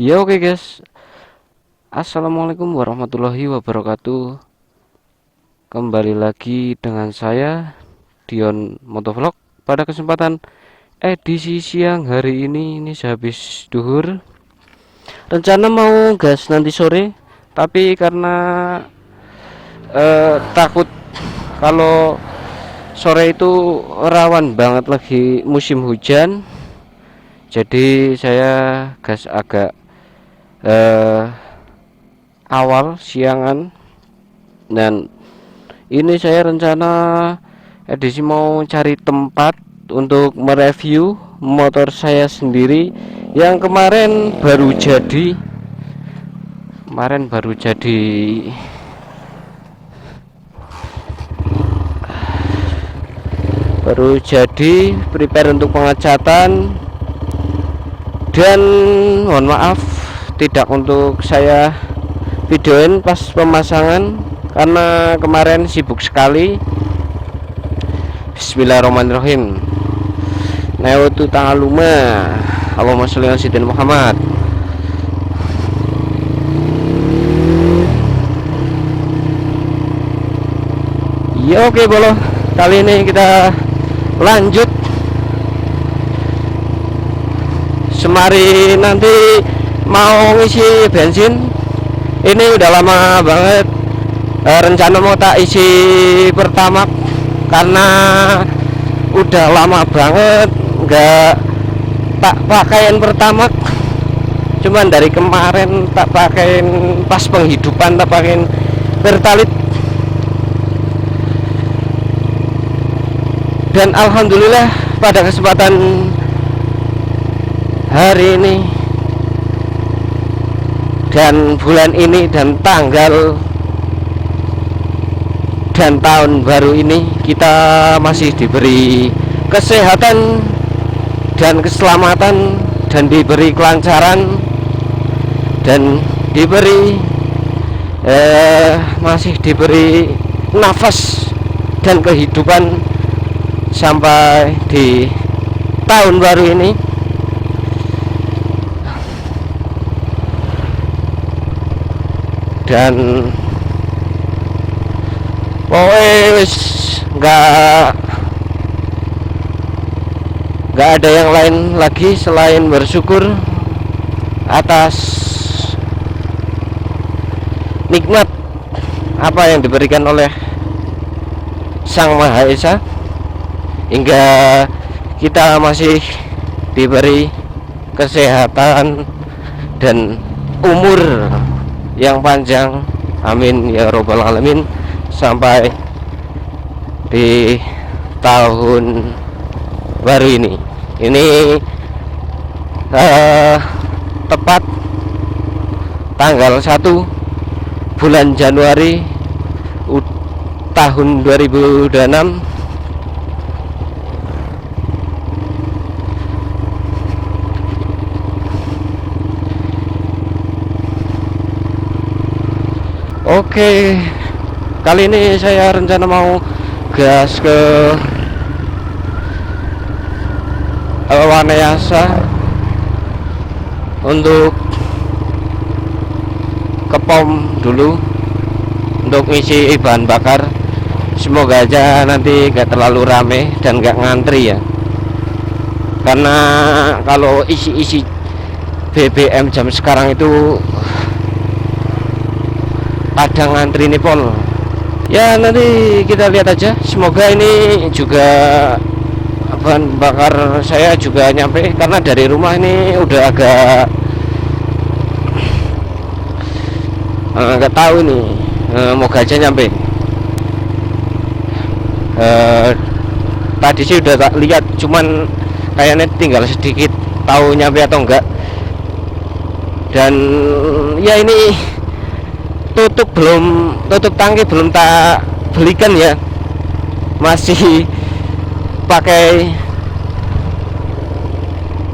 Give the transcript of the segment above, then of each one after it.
Ya oke guys, Assalamualaikum warahmatullahi wabarakatuh. Kembali lagi dengan saya Dion Motovlog. Pada kesempatan edisi siang hari ini sehabis duhur. Rencana mau gas nanti sore, tapi karena takut kalau sore itu rawan banget lagi musim hujan. Jadi saya gas agak eh, awal siangan. Dan ini saya rencana edisi mau cari tempat untuk mereview motor saya sendiri yang kemarin baru jadi prepare untuk pengecatan. Dan mohon maaf tidak untuk saya videoin pas pemasangan karena kemarin sibuk sekali. Bismillahirrahmanirrahim. Nautu ta'aluma. Allahumma sholli ala sayyidina Muhammad. Ya oke bolo. Kali ini kita lanjut. Semari nanti mau ngisi bensin. Ini udah lama banget rencana mau tak isi pertamax karena udah lama banget nggak tak pakaiin pertamax. Cuman dari kemarin tak pakaiin, pas penghidupan tak pakaiin pertalite. Dan alhamdulillah pada kesempatan hari ini dan bulan ini dan tanggal dan tahun baru ini kita masih diberi kesehatan dan keselamatan dan diberi kelancaran dan masih diberi nafas dan kehidupan sampai di tahun baru ini. Dan wes nggak ada yang lain lagi selain bersyukur atas nikmat apa yang diberikan oleh Sang Maha Esa hingga kita masih diberi kesehatan dan umur yang panjang, amin ya robbal alamin, sampai di tahun baru ini. Ini tepat tanggal 1 bulan Januari tahun 2026. Oke, kali ini saya rencana mau gas ke Wanayasa untuk ke pom dulu untuk ngisi bahan bakar. Semoga aja nanti gak terlalu rame dan gak ngantri ya, karena kalau isi BBM jam sekarang itu ada ngantri nih pol. Ya nanti kita lihat aja. Semoga ini juga bahan bakar saya juga nyampe, karena dari rumah ini udah agak tahu nih. Moga aja nyampe. Tadi sih udah tak lihat, cuman kayaknya tinggal sedikit, tahu nyampe atau enggak. Dan ya ini tutup tangki belum tak belikan ya, masih pakai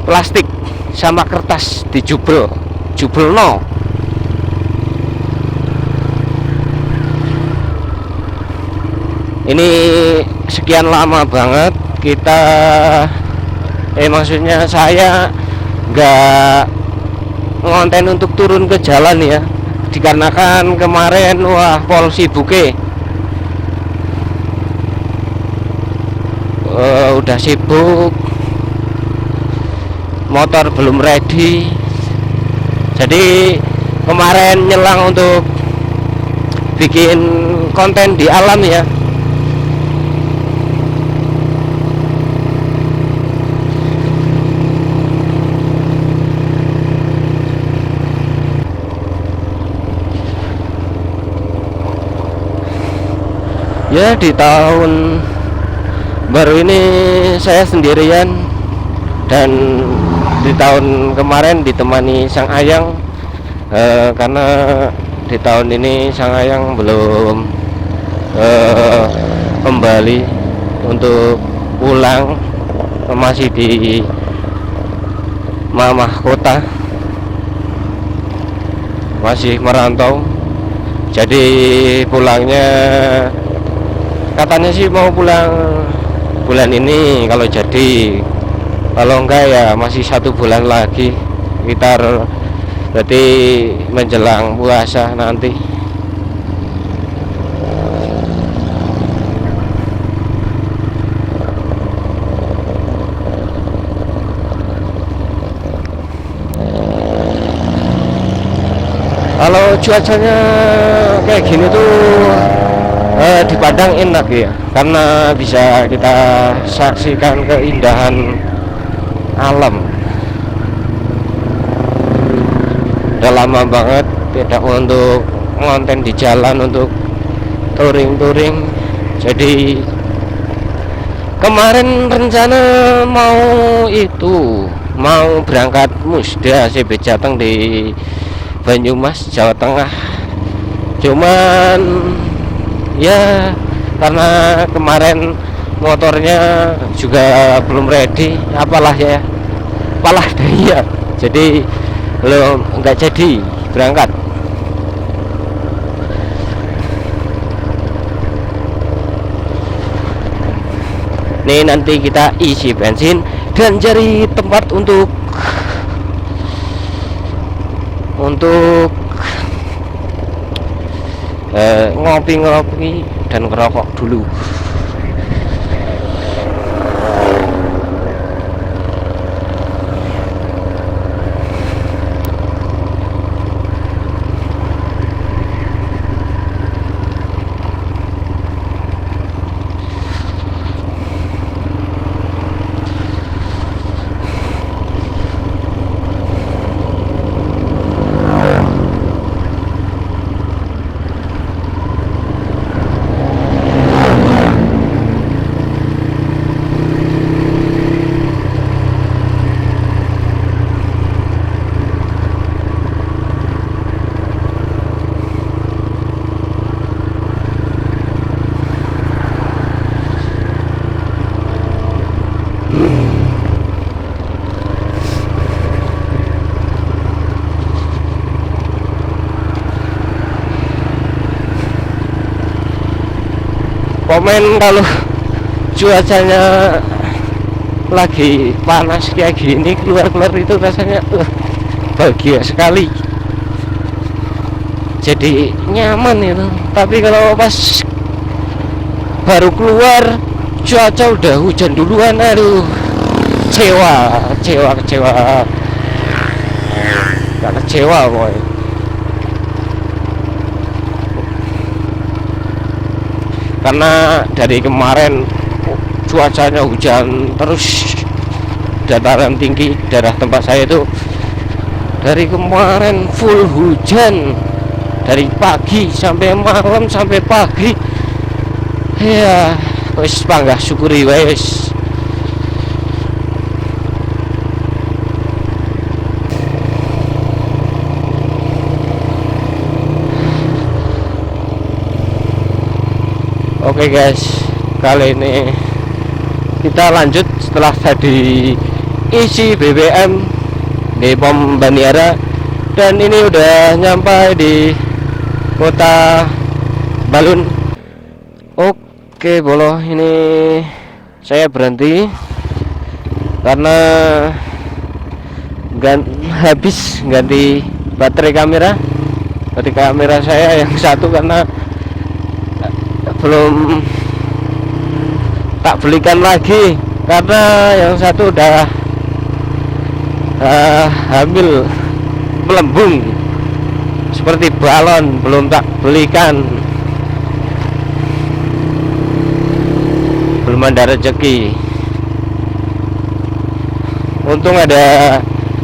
plastik sama kertas dijubel no. Ini sekian lama banget kita maksudnya saya nggak ngonten untuk turun ke jalan ya, dikarenakan kemarin wah pol sibuk udah sibuk, motor belum ready, jadi kemarin nyelang untuk bikin konten di alam ya. Ya di tahun baru ini saya sendirian, dan di tahun kemarin ditemani Sang Ayang, karena di tahun ini Sang Ayang belum kembali untuk pulang, masih di mamah kota, masih merantau. Jadi pulangnya katanya sih mau pulang bulan ini kalau jadi, kalau enggak ya masih 1 bulan lagi, sekitar berarti menjelang puasa nanti. Kalau cuacanya kayak gini tuh dipandang enak ya, karena bisa kita saksikan keindahan alam. Udah lama banget tidak untuk ngonten di jalan, untuk touring. Jadi kemarin rencana mau berangkat musda CB Jateng di Banyumas, Jawa Tengah. Cuman ya karena kemarin motornya juga belum ready, apalah daya, jadi belum, nggak jadi berangkat. Nih nanti kita isi bensin dan cari tempat untuk ngopi dan ngerokok dulu. Komen kalau cuacanya lagi panas kayak gini, keluar itu rasanya bahagia sekali, jadi nyaman itu. Tapi kalau pas baru keluar cuaca udah hujan duluan, aduh kecewa boy. Karena dari kemarin cuacanya hujan terus, dataran tinggi daerah tempat saya itu dari kemarin full hujan, dari pagi sampai malam sampai pagi ya. Wis panggah syukuri wis. Oke guys, kali ini kita lanjut setelah tadi isi BBM di pom Baniara, dan ini udah nyampai di kota Balun. Oke boloh, ini saya berhenti karena habis ganti baterai kamera saya yang satu karena belum tak belikan lagi karena yang satu udah hamil melembung seperti balon, belum tak belikan, belum ada rezeki. Untung ada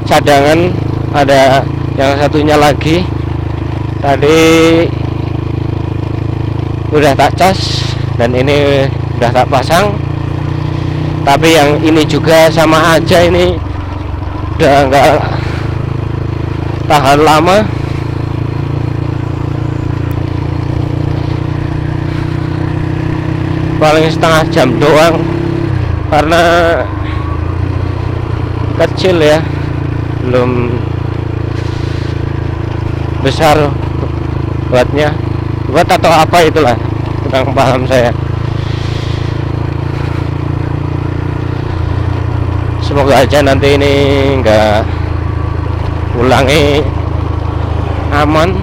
cadangan, ada yang satunya lagi tadi udah tak cas dan ini udah tak pasang, tapi yang ini juga sama aja, ini udah enggak tahan lama. Paling setengah jam doang karena kecil ya, belum besar buat atau apa itulah, kurang paham saya. Semoga aja nanti ini enggak ulangi, aman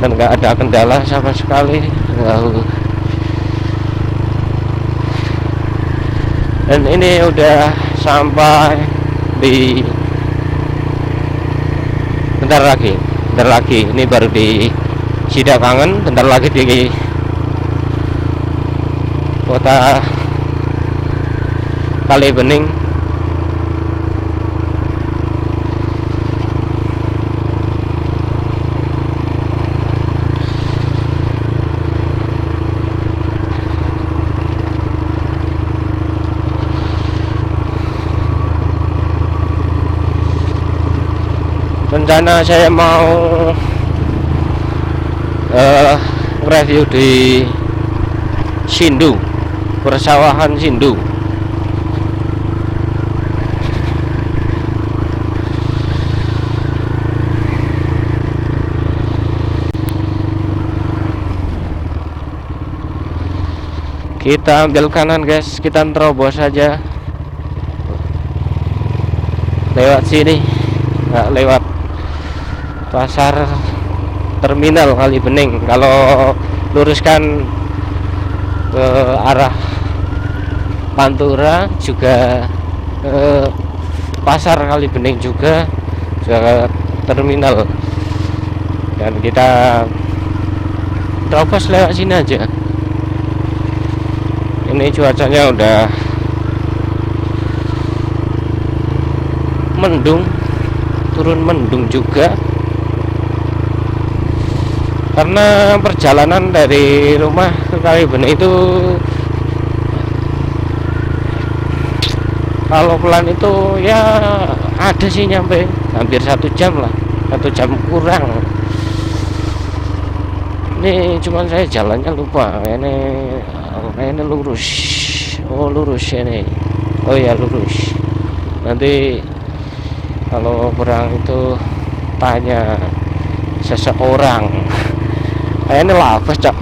dan enggak ada kendala sama sekali. Dan ini udah sampai di bentar lagi ini baru di Sidakangen, bentar lagi di kota Kalibening. Rencana saya mau review di Sindu, persawahan Sindu. Kita ambil kanan guys, kita terobos saja lewat sini, nggak lewat pasar terminal Kalibening. Kalau luruskan ke arah Pantura juga pasar Kalibening juga ke terminal, dan kita terobos lewat sini aja. Ini cuacanya udah mendung, turun mendung juga karena perjalanan dari rumah ke Kalibening itu kalau pelan itu ya ada sih nyampe hampir 1 jam lah, 1 jam kurang. Ini cuman saya jalannya lupa, ini lurus, oh lurus ini, oh ya lurus. Nanti kalau kurang itu tanya seseorang. Ini lapas cok.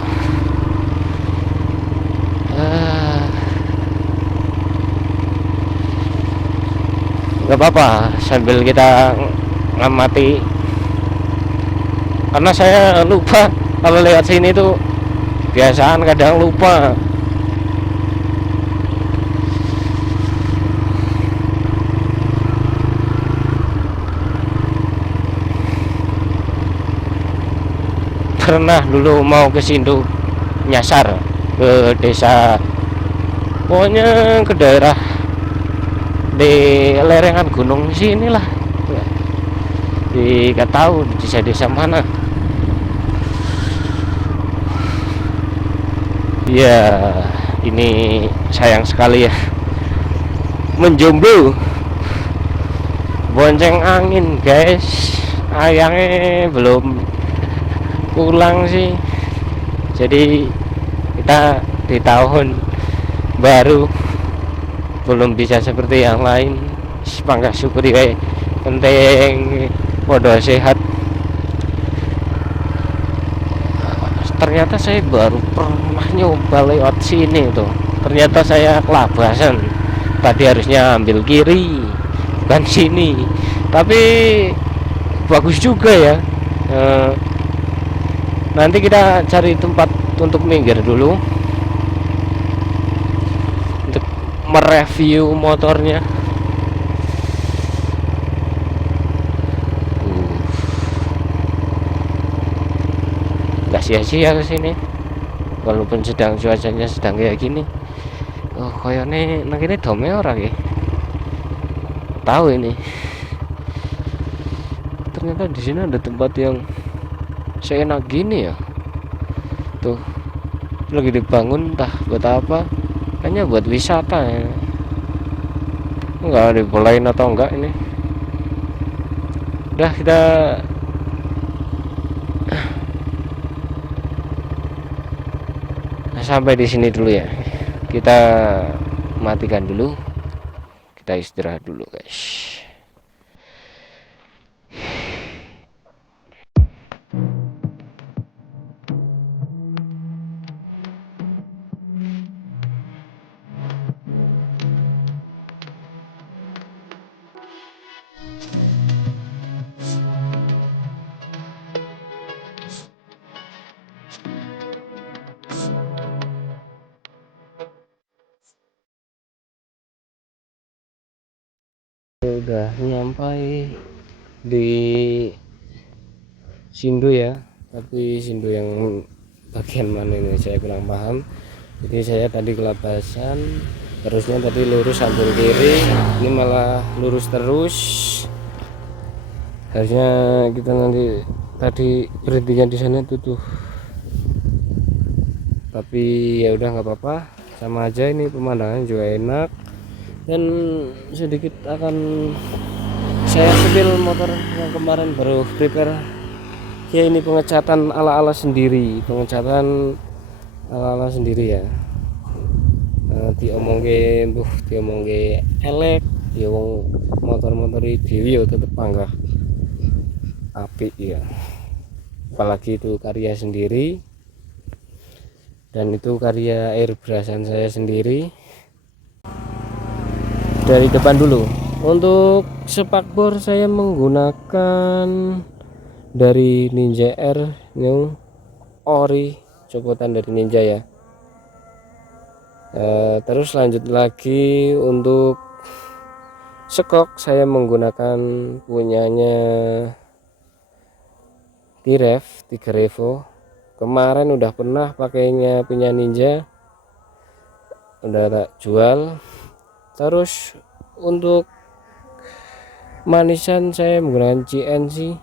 Gak apa-apa sambil kita ngamati, karena saya lupa kalau lewat sini tuh biasaan kadang lupa. Pernah dulu mau ke Sindu, nyasar ke desa, pokoknya ke daerah di lerengan gunung sini lah, nggak tahu di desa mana ya. Ini sayang sekali ya, menjomblo bonceng angin guys, ayangnya belum pulang sih. Jadi kita di tahun baru belum bisa seperti yang lain. Mangga syukuri wae, penting podo sehat. Ternyata saya baru pernah nyoba lewat sini tuh, ternyata saya kelabasan. Tadi harusnya ambil kiri, bukan sini, tapi bagus juga ya. Nanti kita cari tempat untuk minggir dulu untuk mereview motornya. Nggak sia-sia kesini walaupun cuacanya sedang kayak gini. Oh koyone nang kene dome ora ya, tahu ini ternyata di sini ada tempat yang seenak gini ya. Tuh lagi dibangun, entah buat apa, kayaknya buat wisata ya. Enggak dibolehin atau enggak ini. Udah kita sampai di sini dulu ya. Kita matikan dulu, kita istirahat dulu guys. Udah nyampai di Sindo ya, tapi Sindo yang bagian mana ini saya kurang paham. Jadi saya tadi kelabasan, terusnya tadi lurus samping kiri, ini malah lurus terus. Harusnya kita nanti tadi berhentinya di sana tuh, tapi ya udah nggak apa-apa, sama aja. Ini pemandangan juga enak dan sedikit akan saya spill motor yang kemarin baru prepare ya. Ini pengecatan ala-ala sendiri, pengecatan ala-ala sendiri ya. Diomongke elek ya, wong motor-motor dhewe ya tetep panggah apik ya, apalagi itu karya sendiri dan itu karya airbrushan saya sendiri. Dari depan dulu, untuk spakbor saya menggunakan dari Ninja R New Ori, copotan dari Ninja ya. Terus lanjut lagi untuk sekok saya menggunakan punyanya T-Rev 3 Revo. Kemarin udah pernah pakainya punya Ninja, udah tak jual. Terus untuk manisan saya menggunakan CNC.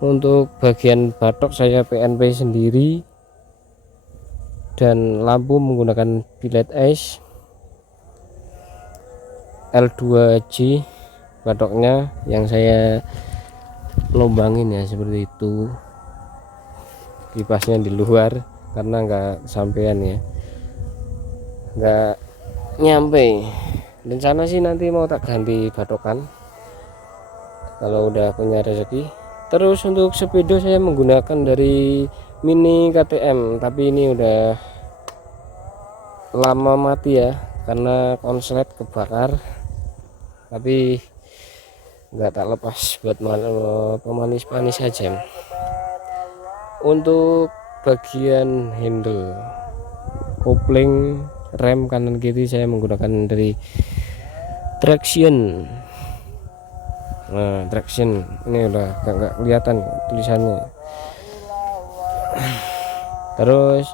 Untuk bagian batok saya PNP sendiri, dan lampu menggunakan billet ice L2G batoknya yang saya lombangin ya, seperti itu. Kipasnya di luar karena nggak sampean ya, nggak nyampe. Rencana sih nanti mau tak ganti batokan kalau udah punya rezeki. Terus untuk speedo saya menggunakan dari Mini KTM, tapi ini udah lama mati ya karena konslet kebakar, tapi nggak tak lepas buat pemanis-panis saja. Untuk bagian handle, kopling, rem kanan kiri saya menggunakan dari Traxion. Nah, Traxion ini udah nggak kelihatan tulisannya. Terus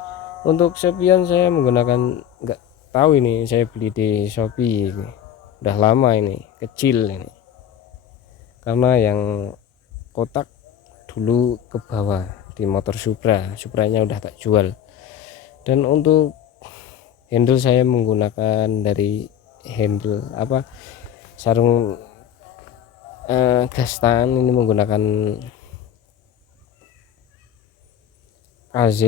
untuk spion saya menggunakan, nggak tahu ini, saya beli di Shopee, udah lama ini, kecil ini, karena yang kotak dulu ke bawah di motor Supranya udah tak jual. Dan untuk handle saya menggunakan dari handle sarung gas tangan, ini menggunakan AZ.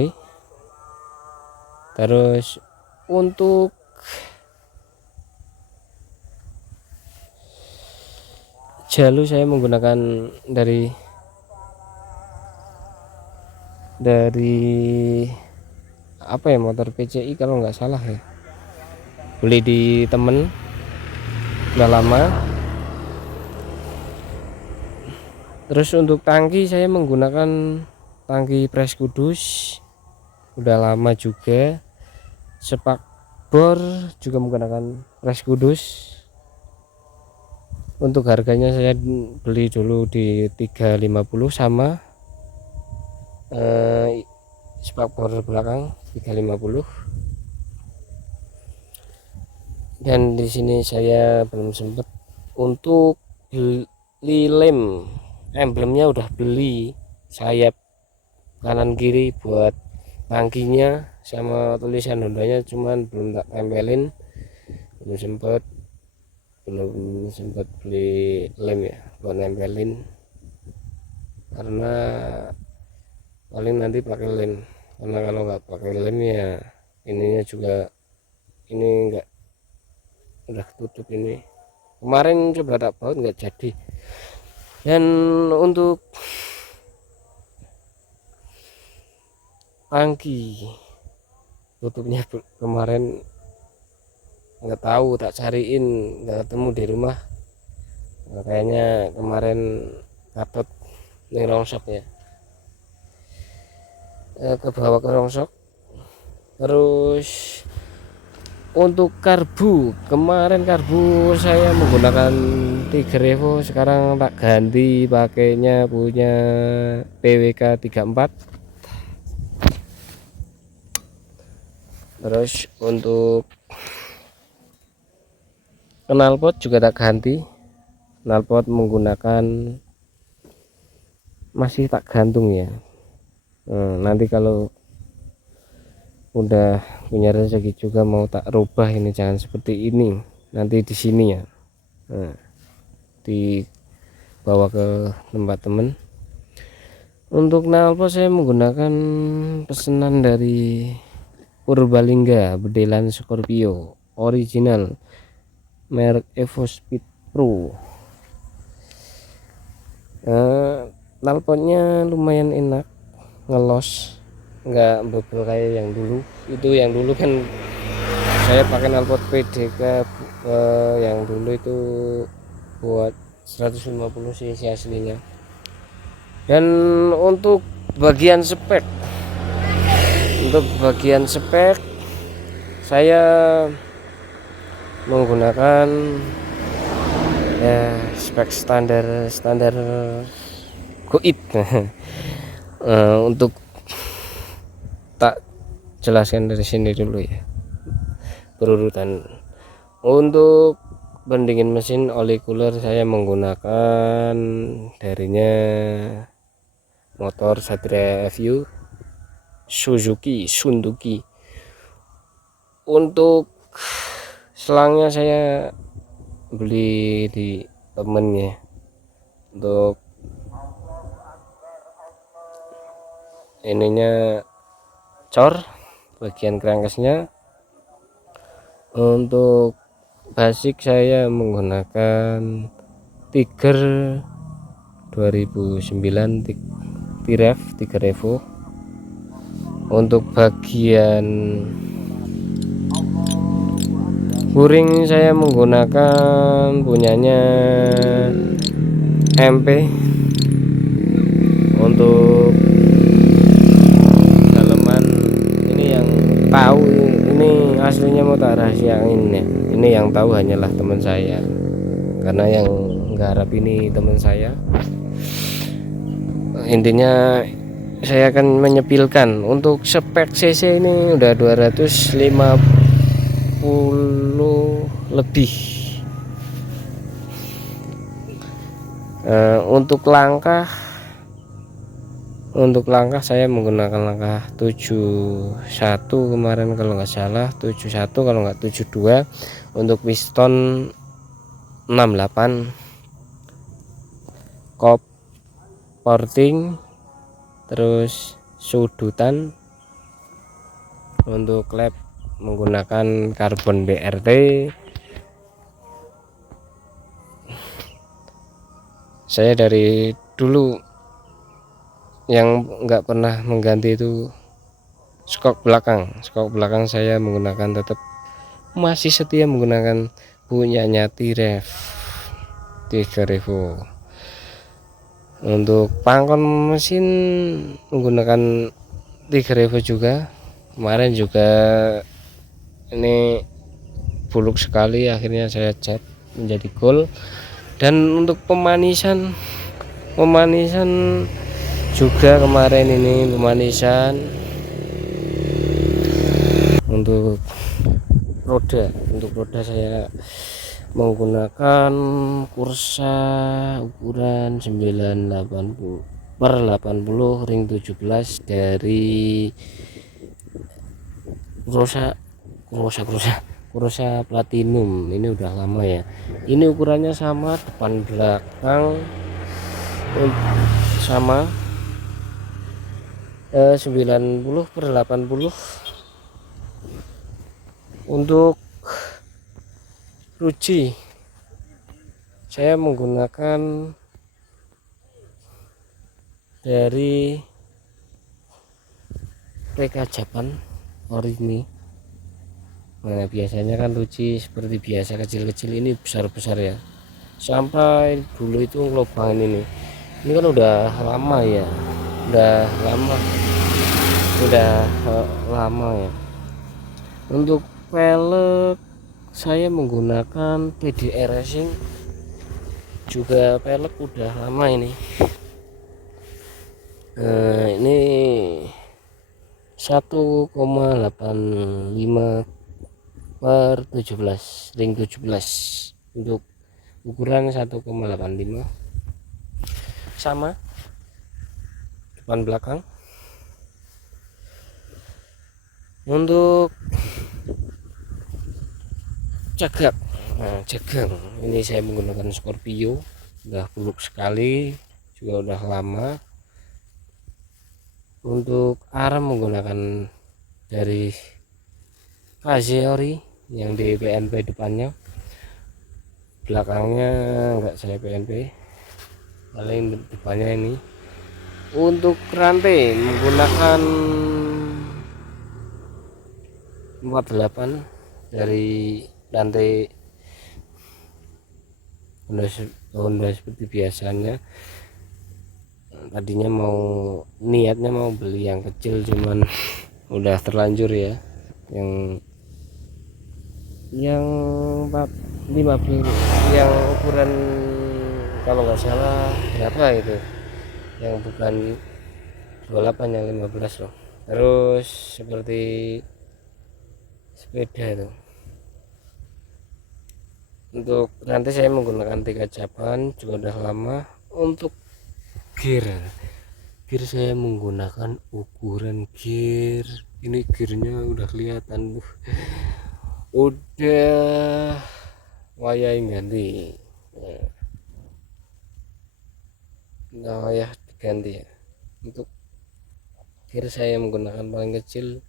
Terus untuk jalur saya menggunakan dari apa ya, motor PCI kalau nggak salah ya, beli di temen. udah lama. Terus untuk tangki saya menggunakan tangki Pres Kudus, udah lama juga. Sepak bor juga menggunakan Pres Kudus. Untuk harganya saya beli dulu di 350 sama sepak bor belakang 350. Dan di sini saya belum sempat untuk beli lem, emblemnya udah beli, sayap kanan kiri buat tangkinya sama tulisan Hondanya, cuman belum tak tempelin, belum sempat beli lem ya buat nempelin, karena paling nanti pakai lem, karena kalau nggak pakai lem ya ininya juga ini enggak, udah tutup ini. Kemarin coba tak baut nggak jadi. Dan untuk tangki tutupnya kemarin nggak tahu, tak cariin nggak ketemu di rumah. Nah, kayaknya kemarin kapot nih rongsoknya, ke bawah ke rongsok. Terus untuk karbu, kemarin karbu saya menggunakan Tiger Evo, sekarang tak ganti pakainya punya PWK 34. Terus untuk knalpot juga tak ganti, knalpot menggunakan masih tak gantung ya. Nanti kalau udah punya rezeki juga mau tak rubah ini, jangan seperti ini nanti di sini ya. Dibawa ke tempat temen. Untuk knalpot saya menggunakan pesanan dari Purbalingga, bedelan Scorpio original merek Evo Speed Pro. Knalpotnya lumayan enak, ngelos, nggak bebel kayak yang dulu. Itu yang dulu kan saya pakai knalpot PDK yang dulu itu buat 150 cc aslinya. Dan untuk bagian spek, saya menggunakan spek standar goib. Untuk tak jelaskan dari sini dulu ya berurutan. Untuk pendingin mesin oli cooler saya menggunakan darinya motor Satria FU Suzuki Sunduki. Untuk selangnya saya beli di temennya. Untuk ininya cor bagian crankcase-nya. Untuk basic saya menggunakan Tiger 2009 Tiref Tiger Evo. Untuk bagian buring saya menggunakan punyanya MP. Untuk daleman ini yang tahu, ini aslinya mau tak rahasiain ya, ini yang tahu hanyalah teman saya, karena yang nggarap ini teman saya. Intinya saya akan menyepilkan. Untuk spek cc ini udah 250 lebih. Untuk langkah saya menggunakan langkah 71 kemarin kalau nggak salah, 71 kalau nggak 72. Untuk piston 68, kop porting, terus sudutan. Untuk klep menggunakan karbon BRT. Saya dari dulu yang nggak pernah mengganti itu skok belakang saya menggunakan, tetap masih setia menggunakan punyanya Tiref 3000. Untuk pangkon mesin menggunakan 3000 juga. Kemarin juga ini buluk sekali, akhirnya saya cat menjadi gold. Dan untuk pemanisan juga kemarin ini pemanisan untuk roda saya menggunakan kursa ukuran 980/80 ring 17 dari Kurosa Platinum. Ini udah lama ya, ini ukurannya sama, depan belakang sama, 90/80. Untuk ruji saya menggunakan dari TK Japan ori ini. Nah, biasanya kan ruji seperti biasa kecil-kecil, ini besar-besar ya, sampai dulu itu lubang ini kan udah lama ya, udah lama ya. Untuk pelek saya menggunakan PDR Racing, juga pelek udah lama ini. Ini 1,85/17 ring 17 untuk ukuran 1,85 sama, depan belakang. Untuk cagak, jagang ini saya menggunakan Scorpio, udah buluk sekali juga, udah lama. Untuk arm menggunakan dari KZ ori yang di PNP depannya, belakangnya enggak saya PNP, paling depannya ini. Untuk rantai menggunakan 48 dari rantai Honda seperti biasanya. Tadinya niatnya mau beli yang kecil, cuman udah terlanjur ya, yang 50, yang ukuran kalau nggak salah berapa itu, yang bukan 28, yang 15 loh. Terus seperti sepeda itu. Untuk nanti saya menggunakan TK Japan juga udah lama. Untuk gear saya menggunakan ukuran gear, ini gearnya udah kelihatan udah wayah ganti, wayah diganti ya. Untuk gear saya menggunakan paling kecil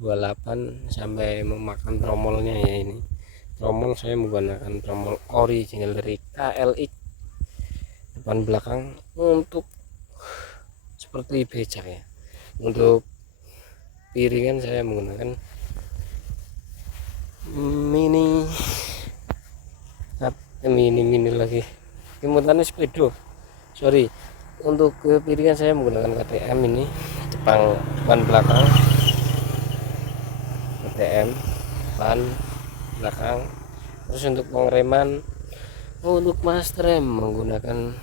28 sampai memakan tromolnya ya. Ini tromol saya menggunakan tromol original dari KLX, depan belakang untuk seperti becak ya. Untuk piringan saya menggunakan mini lagi, kemudian sepeda, sorry. Untuk piringan saya menggunakan KTM, ini depan belakang KTM, depan belakang. Terus untuk pengereman, untuk master rem menggunakan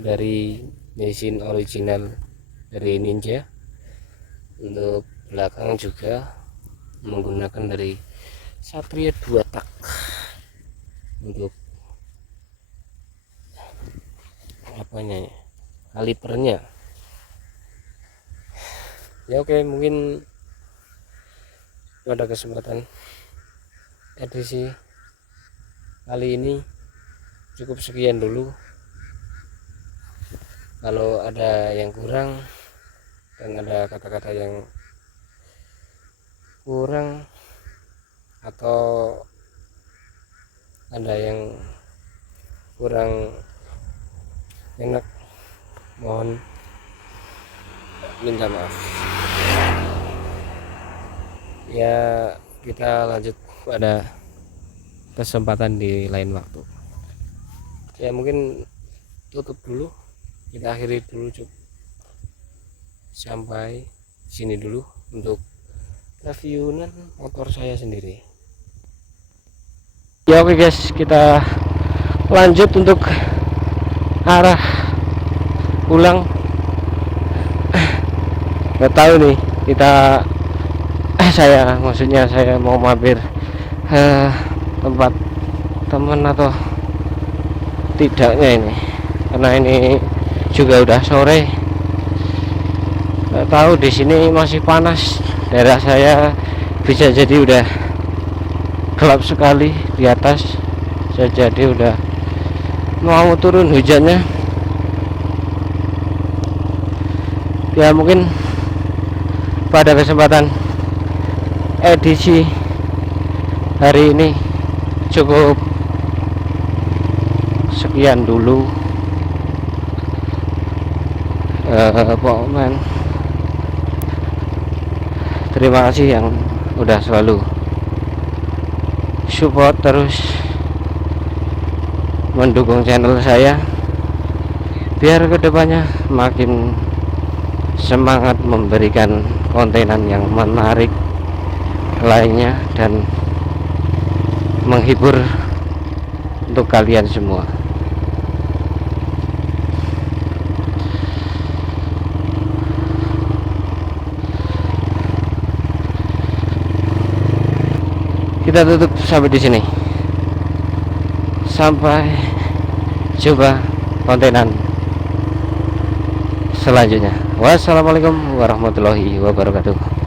dari mesin original dari Ninja. Untuk belakang juga menggunakan dari Satria 2 tak. Untuk apanya ya, kalipernya ya. Oke, mungkin pada kesempatan edisi kali ini cukup sekian dulu. Kalau ada yang kurang dan ada kata-kata yang kurang atau ada yang kurang enak, mohon minta maaf ya. Kita lanjut pada kesempatan di lain waktu. Ya mungkin tutup dulu, kita akhiri dulu sampai sini dulu untuk review motor saya sendiri. Ya oke guys, kita lanjut untuk arah pulang. Nggak tahu nih kita maksudnya saya mau mampir tempat teman atau tidaknya ini, karena ini juga udah sore. Nggak tahu, di sini masih panas, daerah saya bisa jadi udah gelap sekali di atas, bisa jadi udah mau turun hujannya. Ya mungkin pada kesempatan edisi hari ini cukup sekian dulu. Pokoknya terima kasih yang udah selalu support terus mendukung channel saya, biar kedepannya makin semangat memberikan kontenan yang menarik lainnya dan menghibur untuk kalian semua. Kita tutup sampai di sini. Sampai jumpa kontenan selanjutnya. Wassalamualaikum warahmatullahi wabarakatuh.